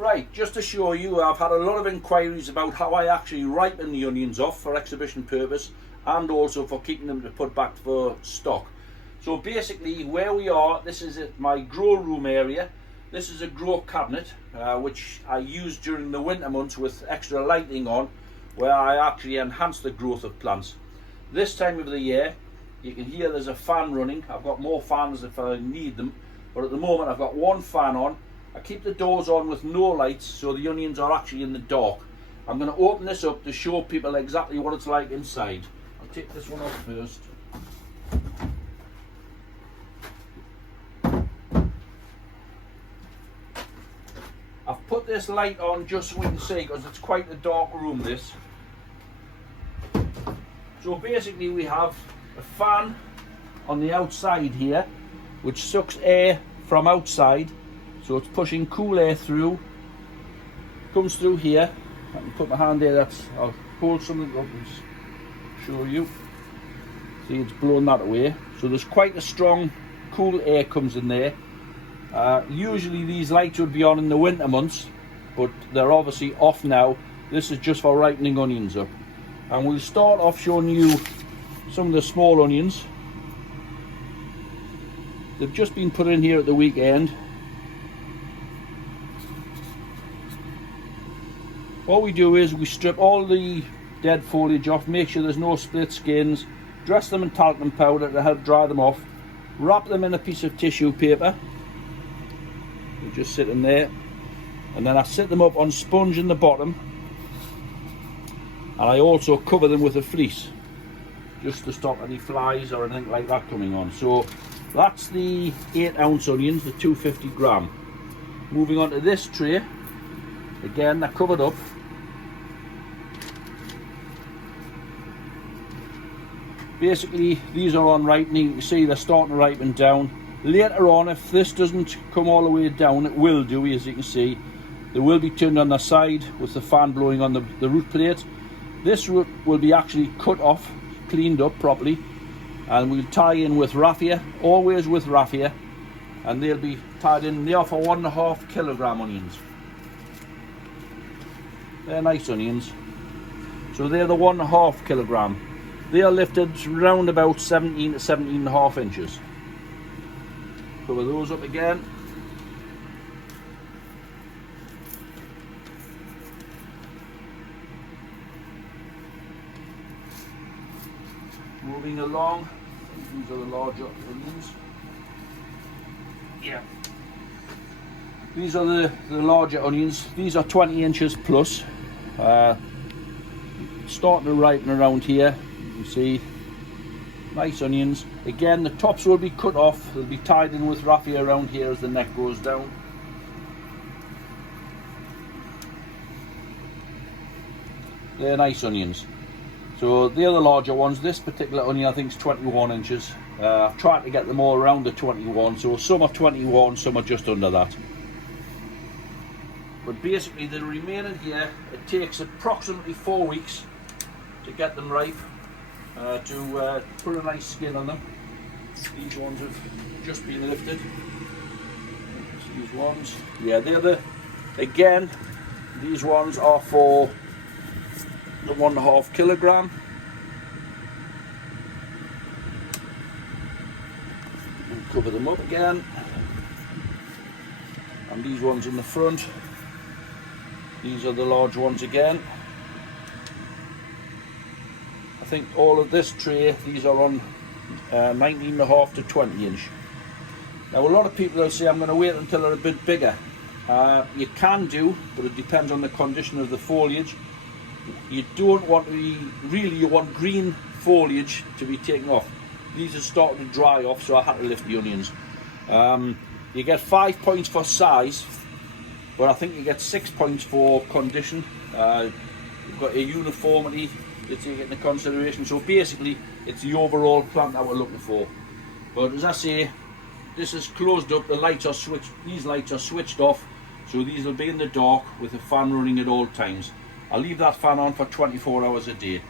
Right, just to show you, I've had a lot of inquiries about how I actually ripen the onions off for exhibition purpose and also for keeping them to put back for stock. So basically where we are, this is at my grow room area. This is a grow cabinet which I use during the winter months with extra lighting on, where I actually enhance the growth of plants. This time of the year, you can hear there's a fan running. I've got more fans if I need them, but at the moment I've got one fan on. I keep the doors on with no lights, so the onions are actually in the dark. I'm going to open this up to show people exactly what it's like inside. I'll take this one off first. I've put this light on just so we can see, because it's quite a dark room this. So basically we have a fan on the outside here which sucks air from outside. So it's pushing cool air through, comes through here. I can put my hand there, I'll hold something up and show you. See, it's blowing that away. So there's quite a strong cool air comes in there. Usually these lights would be on in the winter months, but they're obviously off now. This is just for ripening onions up. And we'll start off showing you some of the small onions. They've just been put in here at the weekend. What we do is we strip all the dead foliage off, make sure there's no split skins, dress them in talcum powder to help dry them off, wrap them in a piece of tissue paper. They just sit in there, and then I sit them up on sponge in the bottom, and I also cover them with a fleece just to stop any flies or anything like that coming on. So that's the 8-ounce onions, the 250 gram. Moving on to this tray, again they're covered up. Basically these are on ripening. You can see they're starting to ripen down. Later on, if this doesn't come all the way down, it will do, as you can see. They will be turned on their side with the fan blowing on the root plate. This root will be actually cut off, cleaned up properly, and we'll tie in with raffia, always with raffia, and they'll be tied in. They are for 1.5 kilogram onions. They're nice onions. So they're the 1.5 kilogram. They are lifted round about 17 to 17.5 inches. Cover those up again. Moving along, these are the larger onions. Yeah. These are the larger onions. These are 20 inches plus. Starting to ripen around here. You can see, nice onions. Again, the tops will be cut off. They'll be tied in with raffia around here as the neck goes down. They're nice onions. So they're the larger ones. This particular onion I think is 21 inches. I've tried to get them all around the 21, so some are 21, some are just under that. But basically the remaining here, it takes approximately 4 weeks to get them ripe, to put a nice skin on them. These ones have just been lifted. These ones, yeah, again, these ones are for the 1.5 kilogram. We'll cover them up again. And these ones in the front, these are the large ones again. I think all of this tray, these are on 19.5 to 20 inch. Now a lot of people will say I'm going to wait until they're a bit bigger. You can do, but it depends on the condition of the foliage. You don't want to you want green foliage to be taken off. These are starting to dry off, so I had to lift the onions. You get 5 points for size, but I think you get 6 points for condition. You've got a uniformity to take into consideration. So basically, it's the overall plant that we're looking for. But as I say, this is closed up. The lights are switched. These lights are switched off, so these will be in the dark with the fan running at all times. I'll leave that fan on for 24 hours a day,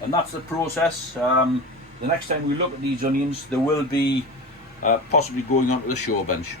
and that's the process. The next time we look at these onions, they will be possibly going onto the show bench.